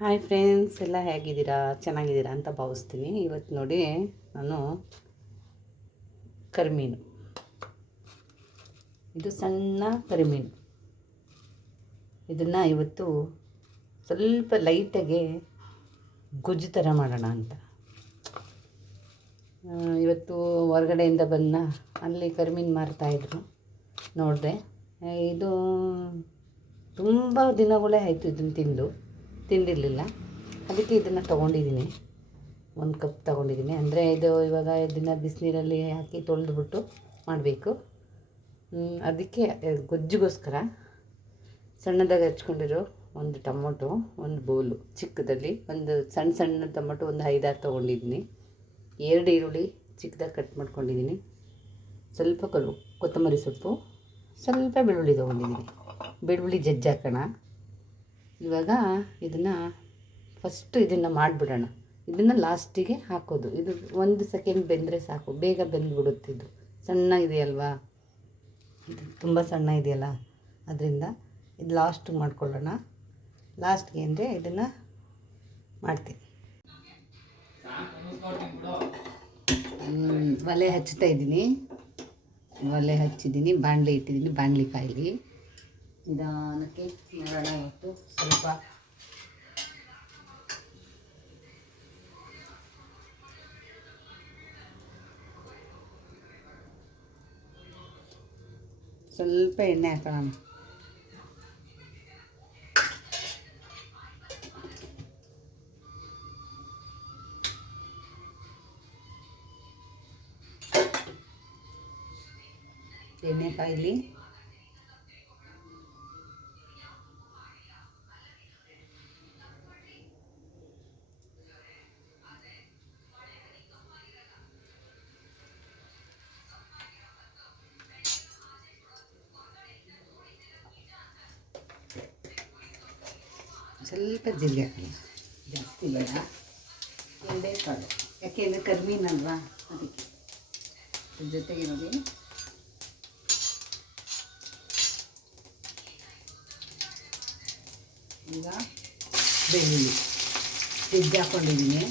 Hi friends, ಎಲ್ಲ ಹೇಗಿದ್ದೀರಾ? ಚೆನ್ನಾಗಿದ್ದೀರಾ ಅಂತ ಭಾವಿಸ್ತೀನಿ. ಇವತ್ತು ನೋಡಿ, ನಾನು ಕರಿಮೀನು, ಇದು ಸಣ್ಣ ಕರಿಮೀನು, ಇದನ್ನು ಇವತ್ತು ಸ್ವಲ್ಪ ಲೈಟಾಗೆ ಗೊಜ್ಜು ಥರ ಮಾಡೋಣ ಅಂತ. ಇವತ್ತು ಹೊರಗಡೆಯಿಂದ ಬಂದ ಅಲ್ಲಿ ಕರಿಮೀನು ಮಾರ್ತಾಯಿದ್ರು, ನೋಡಿದೆ. ಇದು ತುಂಬ ದಿನಗಳೇ ಆಯಿತು ಇದನ್ನು ತಿಂದಿರಲಿಲ್ಲ. ಅದಕ್ಕೆ ಇದನ್ನು ತೊಗೊಂಡಿದ್ದೀನಿ, 1 ಕಪ್ ತೊಗೊಂಡಿದ್ದೀನಿ. ಅಂದರೆ ಇದು ಇವಾಗ ಇದನ್ನು ಬಿಸಿನೀರಲ್ಲಿ ಹಾಕಿ ತೊಳೆದ್ಬಿಟ್ಟು ಮಾಡಬೇಕು. ಅದಕ್ಕೆ ಗೊಜ್ಜಿಗೋಸ್ಕರ ಸಣ್ಣದಾಗಿ ಹಚ್ಕೊಂಡಿರೋ ಒಂದು ಟೊಮೊಟೊ, ಒಂದು ಬೌಲು ಚಿಕ್ಕದಲ್ಲಿ, ಒಂದು ಸಣ್ಣ ಟೊಮೊಟೊ ಒಂದು 5-6 ತೊಗೊಂಡಿದ್ದೀನಿ. 2 ಈರುಳ್ಳಿ ಚಿಕ್ಕದಾಗಿ ಕಟ್ ಮಾಡ್ಕೊಂಡಿದ್ದೀನಿ. ಸ್ವಲ್ಪ ಕೊತ್ತಂಬರಿ ಸೊಪ್ಪು, ಸ್ವಲ್ಪ ಬೆಳ್ಳುಳ್ಳಿ ತೊಗೊಂಡಿದ್ದೀನಿ. ಬೆಳ್ಳುಳ್ಳಿ ಜಜ್ಜಿ ಹಾಕೋಣ. ಇವಾಗ ಇದನ್ನು ಮಾಡಿಬಿಡೋಣ. ಇದನ್ನು ಲಾಸ್ಟಿಗೆ ಹಾಕೋದು. ಇದು 1 ಸೆಕೆಂಡ್ ಬೆಂದರೆ ಸಾಕು, ಬೇಗ ಬೆಂದುಬಿಡುತ್ತೆ. ಇದು ಸಣ್ಣ ಇದೆಯಲ್ವಾ, ಇದು ತುಂಬ ಸಣ್ಣ ಇದೆಯಲ್ಲ, ಅದರಿಂದ ಇದು ಲಾಸ್ಟಿಗೆ ಮಾಡ್ಕೊಳ್ಳೋಣ. ಲಾಸ್ಟ್ಗೆ ಅಂದರೆ ಇದನ್ನು ಮಾಡ್ತೀನಿ. ಒಲೆ ಹಚ್ಚಿದ್ದೀನಿ, ಬಾಣಲೆ ಇಟ್ಟಿದ್ದೀನಿ. ಬಾಣಲೆ ಕಾಯಿಲಿ ನಿಧಾನಕ್ಕೆ ಮಾಡೋಣ. ಇವತ್ತು ಸ್ವಲ್ಪ ಎಣ್ಣೆ ಹಾಕೋಣ. ಎಣ್ಣೆ ಕಾಯಿಲಿ. ಸ್ವಲ್ಪ ಜೀರಿಗೆ ಹಾಕೋಣ, ಜಾಸ್ತಿ ಬೇಡ. ಎಣ್ಣೆ ಕಾಳು, ಯಾಕೆಂದರೆ ಕರಿಮೀನಲ್ವಾ, ಅದಕ್ಕೆ. ಜೊತೆಗೆ ನೋಡಿ, ಈಗ ಬೆಳ್ಳುಳ್ಳಿ ಜಜ್ಜಿ ಹಾಕ್ಕೊಂಡಿದ್ದೀನಿ.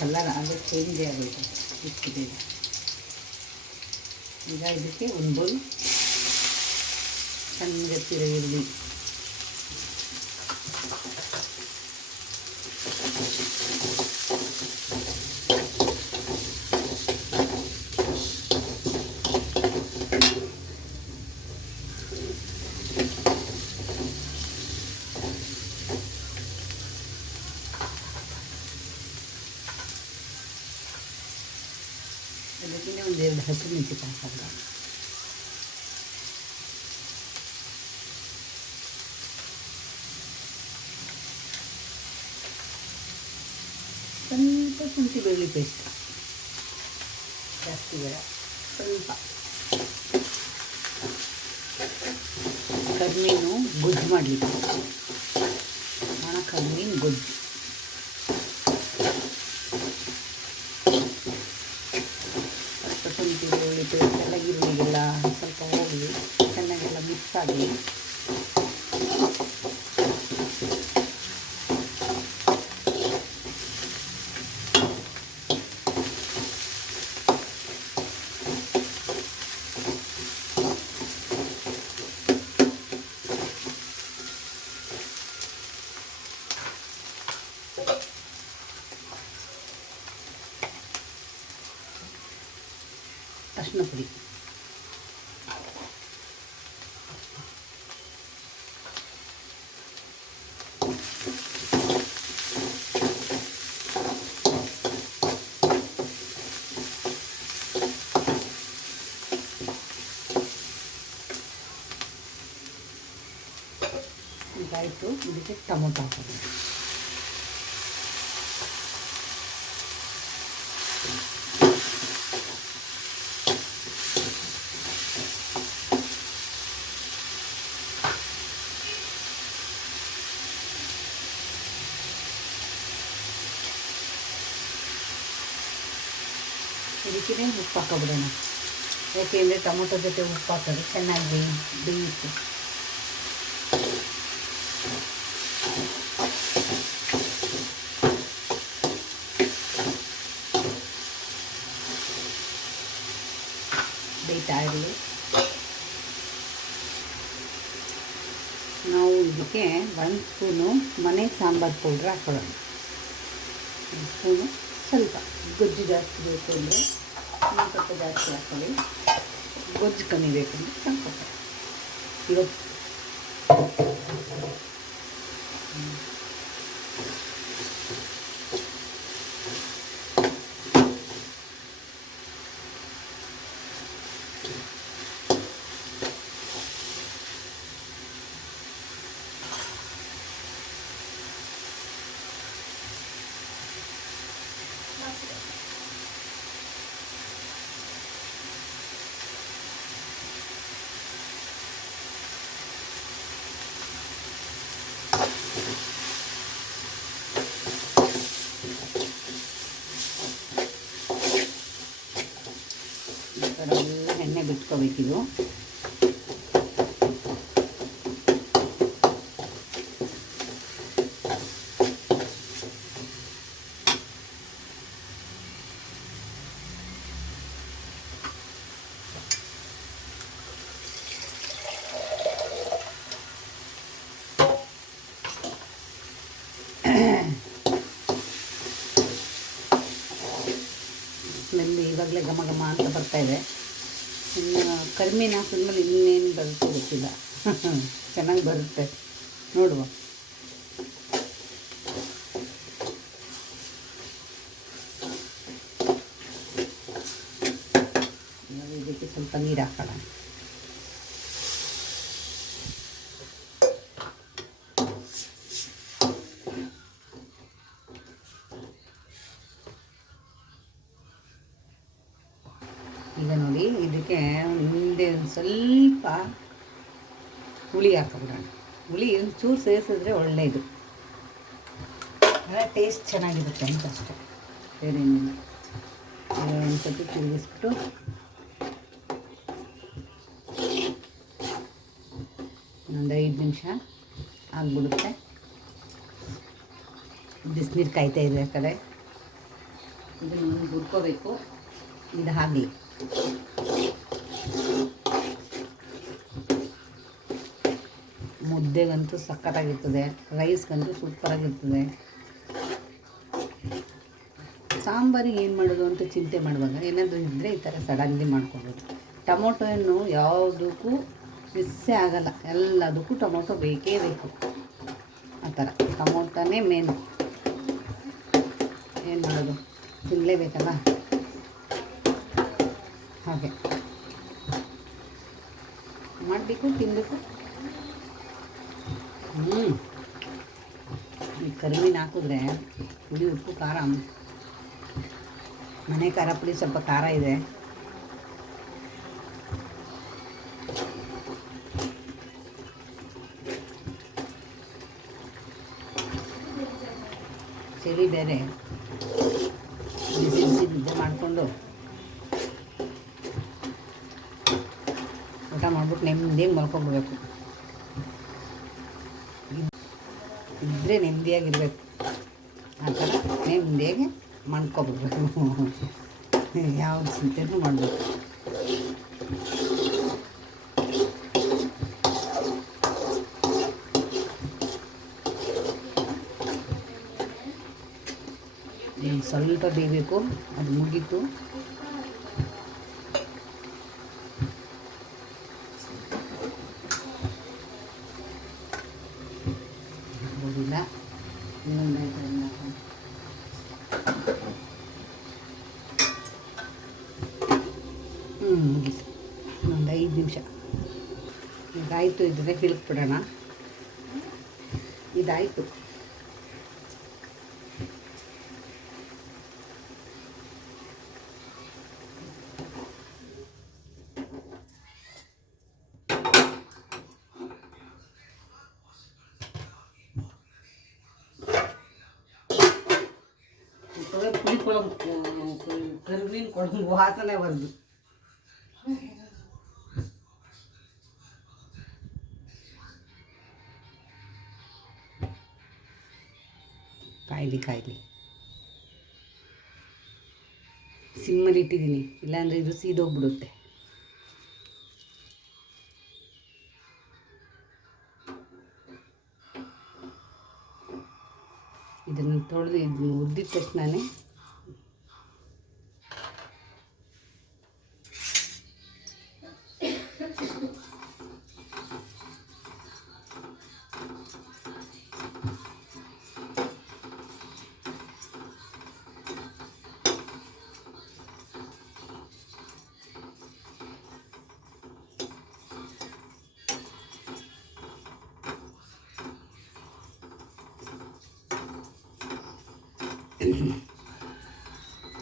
ಕಲರ್ ಅದು ಚೇಂಜ್ ಆಗೋಯ್ತು ಇಷ್ಟು ಬೇಗ. ಈಗ ಇದಕ್ಕೆ ಒಂದು ಬೌಲ್ ಸಣ್ಣಗಿರೋ ಈರುಳ್ಳಿ, ಅದಕ್ಕೆ 1-2 ಹಸಿಮೆಣಸಿನಕಾಯಿ ಹಾಕೋಣ. ಸ್ವಲ್ಪ ಶುಂಠಿ ಬೆಳ್ಳುಳ್ಳಿ ಪೇಸ್ಟ್, ಜಾಸ್ತಿ ಬೇಡ, ಸ್ವಲ್ಪ. ಕರಿಮೀನು ಗೊಜ್ಜು ಮಾಡಲಿಕ್ಕೆ, ಕರಿಮೀನು ಗೊಜ್ಜು. ಶುಂಠಿ ಬೆಳ್ಳುಳ್ಳಿ ಪೇಸ್ಟ್ ಎಲ್ಲ ಈರುಳ್ಳಿಗೆಲ್ಲ ಸ್ವಲ್ಪ ಹೋಗಲಿ, ಚೆನ್ನಾಗೆಲ್ಲ ಮಿಕ್ಸ್ ಆಗಲಿ. ಅರಿಶಿನ ಪುಡಿ, ಇದಾಯಿತು. ಇದಕ್ಕೆ ಟೊಮೊಟೊ ಹಾಕೋದು. ಇದಕ್ಕೆ ಉಪ್ಪು ಹಾಕೊಬಿಡೋಣ. ಯಾಕೆಂದರೆ ಟೊಮೊಟೊ ಜೊತೆ ಉಪ್ಪು ಹಾಕೋದು ಚೆನ್ನಾಗಿ ಬೇಯಿಸಿ. ಬೇಯ್ತಾ ಇರಲಿ. ನಾವು ಇದಕ್ಕೆ 1 ಸ್ಪೂನು ಮನೆ ಸಾಂಬಾರು ಪೌಡ್ರ್ ಹಾಕೊಳ್ಳೋಣ. 1 ಸ್ಪೂನು, ಸ್ವಲ್ಪ ಗೊಜ್ಜು ಜಾಸ್ತಿ ಬೇಕು ಅಂದರೆ ಸ್ವಲ್ಪ ಜಾಸ್ತಿ ಹಾಕೊಳ್ಳಿ, ಗೊಜ್ಜು ಕಮ್ಮಿ ಬೇಕು ಅಂದರೆ ಸ್ವಲ್ಪ ಇವತ್ತು ಎಣ್ಣೆ ಬಿಟ್ಕೋಬೇಕಿದು. ಸ್ಮೆಲ್ ಇವಾಗಲೇ ಘಮ ಘಮ ಅಂತ ಬರ್ತಾಯಿದೆ. ಇನ್ನು ಕರಿಮೀನು ಹಾಕಿದ್ಮೇಲೆ ಇನ್ನೇನು ಬರುತ್ತೆ ಗೊತ್ತಿಲ್ಲ. ಚೆನ್ನಾಗಿ ಬರುತ್ತೆ, ನೋಡುವ. ಇದಕ್ಕೆ ಸ್ವಲ್ಪ ನೀರು ಹಾಕೋಣ. ಈಗ ನೋಡಿ, ಇದಕ್ಕೆ ಹಿಂದೆ ಒಂದು ಸ್ವಲ್ಪ ಹುಳಿ ಹಾಕೊಂಬಿಡೋಣ. ಹುಳಿ ಒಂಚೂರು ಸೇರಿಸಿದ್ರೆ ಒಳ್ಳೆಯದು, ಟೇಸ್ಟ್ ಚೆನ್ನಾಗಿರುತ್ತೆ ಅಂತ ಅಷ್ಟೇ, ಬೇರೇನಿಲ್ಲ. ಒಂದು ಸ್ವಲ್ಪ ತಿರುಗಿಸ್ಬಿಟ್ಟು ಒಂದು 5 ನಿಮಿಷ ಆಗಿಬಿಡುತ್ತೆ. ಬಿಸಿನೀರು ಕಾಯ್ತಾ ಇದೆ ಆ ಕಡೆ. ಇದನ್ನು ಹುರ್ಕೋಬೇಕು. ಇದು ಹಾಗೆ ಮುದ್ದೆಗಂತೂ ಸಖತ್ತಾಗಿರ್ತದೆ, ರೈಸ್ಗಂತೂ ಸೂಪರಾಗಿರ್ತದೆ. ಸಾಂಬಾರಿಗೆ ಏನು ಮಾಡೋದು ಅಂತ ಚಿಂತೆ ಮಾಡುವಾಗ ಏನಾದರೂ ಇದ್ದರೆ ಈ ಥರ ಸಡನ್ಲಿ ಮಾಡ್ಕೊಬೋದು. ಟೊಮೊಟೊ ಹಣ್ಣು ಯಾವುದಕ್ಕೂ ಮಿಸ್ಸೇ ಆಗಲ್ಲ, ಎಲ್ಲದಕ್ಕೂ ಟೊಮೊಟೊ ಬೇಕೇ ಬೇಕು. ಆ ಥರ ಟೊಮೊಟೊನೇ ಮೇನು. ಏನು ಮಾಡೋದು, ತಿನ್ನಲೇಬೇಕಲ್ಲ, ಹಾಗೆ ಮಾಡಬೇಕು, ತಿನ್ನಬೇಕು. ಈ ಕರಿಮೀನು ಹಾಕಿದ್ರೆ ಪುಡಿ, ಉಪ್ಪು, ಖಾರ, ಮನೆ ಖಾರ ಪುಡಿ ಸ್ವಲ್ಪ ಖಾರ ಇದೆ. ಚಳಿ ಬೇರೆ, ಬಿಸಿ ಬಿಸಿ ಮುದ್ದೆ ಮಾಡಿಕೊಂಡು ಊಟ ಮಾಡ್ಬಿಟ್ಟು ನೆಮ್ಮದಿಯಾಗಿ ಮಲ್ಕೊಂಡ್ಬಿಡ್ಬೇಕು. ಇದ್ದರೆ ನೆಮ್ಮದಿಯಾಗಿರ್ಬೇಕು, ಆ ಥರ ನೆಮ್ಮದಿಯಾಗಿ ಮಾಡ್ಕೊಬಿಡ್ಬೇಕು. ಯಾವ್ದು ಚಿಂತೆನೂ ಮಾಡಬೇಕು. ಸ್ವಲ್ಪ ಬೇಯಬೇಕು, ಅದು ಮುಗೀತು. ಇಲ್ಲ ಮುಗೀತು. ಒಂದು 5 ನಿಮಿಷ ಇದಾಯಿತು. ಇದನ್ನೇ ಬಿಡೋಣ. ಇದಾಯಿತು. ಪುಳಿ ಕುಳಂಬು, ಕರಿಮೀನು ಕುಳಂಬು ವಾಸನೆ ಬರೋದು. ಕಾಯಲಿ ಸಿಮ್ಮಲ್ಲಿ ಇಟ್ಟಿದ್ದೀನಿ, ಇಲ್ಲಾಂದರೆ ಇದು ಸೀದೋಗ್ಬಿಡುತ್ತೆ. ಇದನ್ನು ತೊಳೆದು ಇದನ್ನು ಉದ್ದಿದ ತಕ್ಷಣವೇ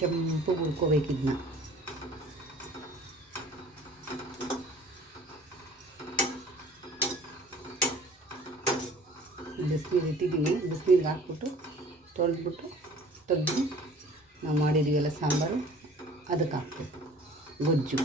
ಕೆಂಪು ಹುರ್ಕೋಬೇಕಿದ್ನ. ಬಿಸಿನೀರು ಇಟ್ಟಿದ್ದೀನಿ, ಬಿಸಿನೀರಿಗೆ ಹಾಕ್ಬಿಟ್ಟು ತೊಳೆದ್ಬಿಟ್ಟು ತೆಗೆದು ನಾವು ಮಾಡಿದ್ದೀವಲ್ಲ ಸಾಂಬಾರು ಅದಕ್ಕೆ ಹಾಕ್ಬೇಕು ಗೊಜ್ಜು.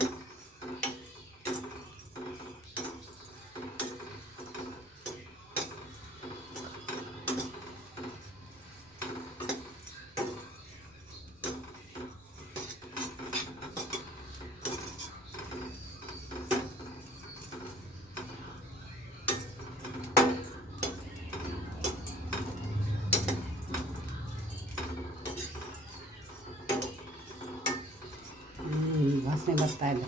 ವಾಸನೆ ಬರ್ತಾ ಇದೆ.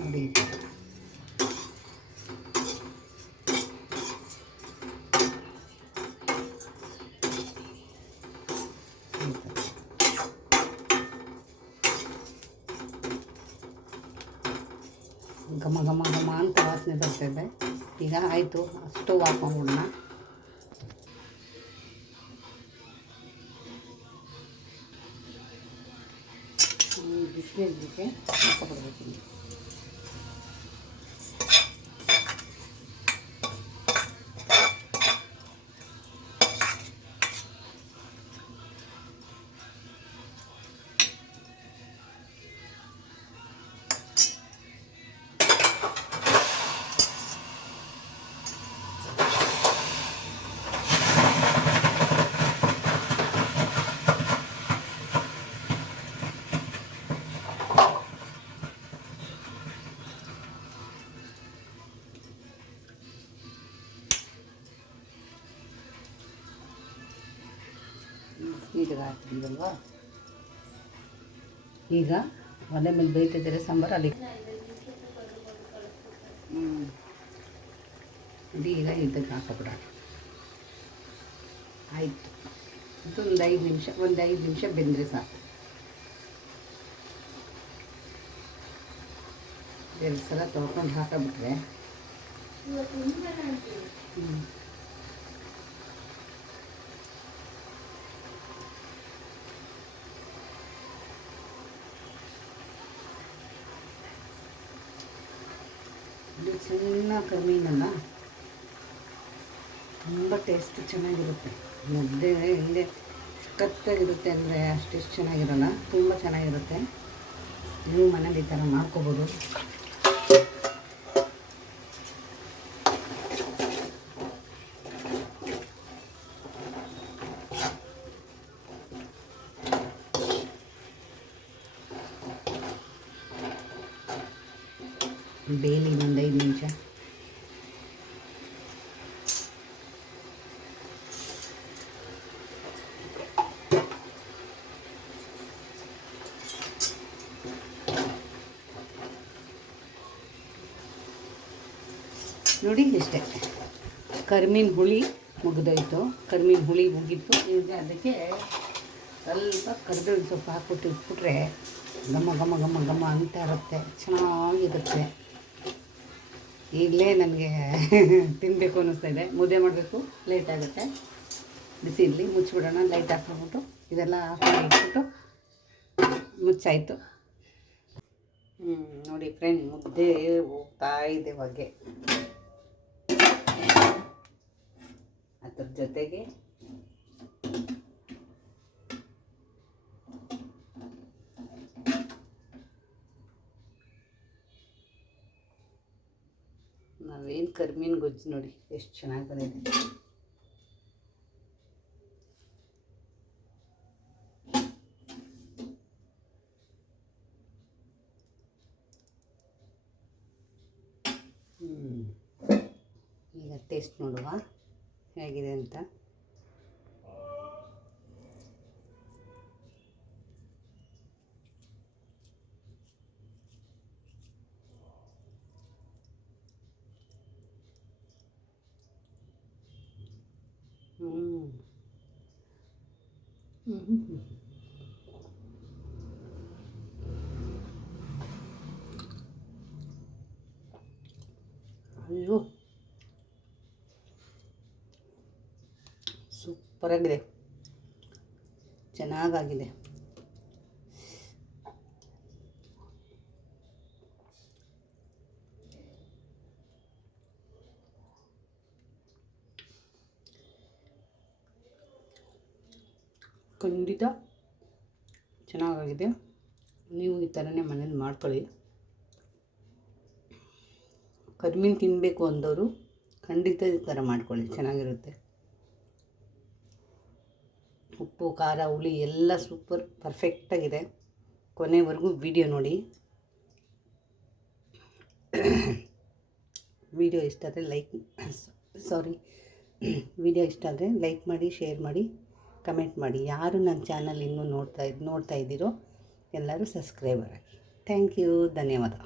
ನೋಡಿ ಘಮ ಘಮ ಘಮ ಅಂತ ವಾಸನೆ ಬರ್ತಾಯಿದೆ. ಈಗ ಆಯಿತು, ಸ್ಟವ್ ಹಾಕೊಂಡ್ಬಿಡೋಣ. ಬಿಸಿನೀರಿಗೆ ಹಾಕೊಬಿಡ್ಬೇಕು. ನೀರಿಗೆ ಹಾಕಿದ್ದೀವಲ್ವ, ಈಗ ಒಲೆ ಮೇಲೆ ಬೇಯ್ತಿದ್ದಾರೆ ಸಾಂಬಾರು. ಅಲ್ಲಿ ಈಗ ಇದಕ್ಕೆ ಹಾಕೋಬಿಡ. ಆಯಿತು, ಇದೊಂದು 5 ನಿಮಿಷ ಬೆಂದರೆ ಸಾಕು. 2 ಸಲ ತೊಳ್ಕೊಂಡು ಹಾಕಿಬಿಟ್ರೆ ಇದು ಸಣ್ಣ ಕಮ್ಮಿನಲ್ಲ, ತುಂಬ ಟೇಸ್ಟ್ ಚೆನ್ನಾಗಿರುತ್ತೆ. ಮುದ್ದೆ ಹಿಂದೆ ಕತ್ತಾಗಿರುತ್ತೆ ಅಂದರೆ ಅಷ್ಟೆಷ್ಟು ಚೆನ್ನಾಗಿರಲ್ಲ, ತುಂಬ ಚೆನ್ನಾಗಿರುತ್ತೆ. ನೀವು ಮನೇಲಿ ಈ ಥರ ಮಾಡ್ಕೋಬೋದು. ಬೇಲಿ ಒಂದು 5 ನಿಮಿಷ. ನೋಡಿ ಇಷ್ಟೇ, ಕರಿಮೀನು ಹುಳಿ ಮುಗಿದೋಯ್ತು. ಕರಿಮೀನು ಹುಳಿ ಮುಗಿತು. ಈಗ ಅದಕ್ಕೆ ಸ್ವಲ್ಪ ಕರಿಬೇವಿನ ಸೊಪ್ಪು ಹಾಕ್ಬಿಟ್ಟು ಇಟ್ಬಿಟ್ರೆ ಘಮ ಘಮ ಘಮ ಘಮ ಅಂತ ಇರುತ್ತೆ, ಚೆನ್ನಾಗಿರುತ್ತೆ. ಈಗಲೇ ನನಗೆ ತಿನ್ನಬೇಕು ಅನ್ನಿಸ್ತಾ ಇದೆ. ಮುದ್ದೆ ಮಾಡಬೇಕು, ಲೇಟ್ ಆಗುತ್ತೆ. ಬಿಸಿ ಇರಲಿ, ಮುಚ್ಚಿಬಿಡೋಣ. ಲೈಟ್ ಹಾಕ್ಬಿಟ್ಟು ಇದೆಲ್ಲ ಹಾಕಿ ಇಟ್ಬಿಟ್ಟು ಮುಚ್ಚಾಯಿತು. ನೋಡಿ ಫ್ರೆಂಡ್, ಮುದ್ದೆ ಹೋಗ್ತಾ ಇದೆ ಹೊಗೆ. ಅದ್ರ ಜೊತೆಗೆ ನಾವೇನು ಕರ್ಮೀನ್ ಗೊಜ್ಜು ನೋಡಿ ಎಷ್ಟು ಚೆನ್ನಾಗಿ ಬಂದಿದೆ. ಈಗ ಟೇಸ್ಟ್ ನೋಡುವ ಹೇಗಿದೆ ಅಂತ. ಅಯ್ಯೋ, ಸೂಪರಾಗಿದೆ, ಚೆನ್ನಾಗಾಗಿದೆ. ಖಂಡಿತ ಚೆನ್ನಾಗಾಗಿದೆ. ನೀವು ಈ ಥರನೇ ಮನೇಲಿ ಮಾಡ್ಕೊಳ್ಳಿ. ಕರ್ಮೀನು ತಿನ್ನಬೇಕು ಅಂದವರು ಖಂಡಿತ ಈ ಥರ ಮಾಡ್ಕೊಳ್ಳಿ, ಚೆನ್ನಾಗಿರುತ್ತೆ. ಉಪ್ಪು, ಖಾರ, ಹುಳಿ ಎಲ್ಲ ಸೂಪರ್ ಪರ್ಫೆಕ್ಟಾಗಿದೆ. ಕೊನೆವರೆಗೂ ವಿಡಿಯೋ ನೋಡಿ. ವಿಡಿಯೋ ಇಷ್ಟ ಆದರೆ ವಿಡಿಯೋ ಇಷ್ಟ ಆದರೆ ಲೈಕ್ ಮಾಡಿ, ಶೇರ್ ಮಾಡಿ, ಕಮೆಂಟ್ ಮಾಡಿ. ಯಾರು ನನ್ನ ಚಾನಲ್ ಇನ್ನೂ ನೋಡ್ತಾ ಇದ್ದೀರೋ ಎಲ್ಲರೂ ಸಬ್ಸ್ಕ್ರೈಬರ್ ಆಗಿ. ಥ್ಯಾಂಕ್ ಯು, ಧನ್ಯವಾದ.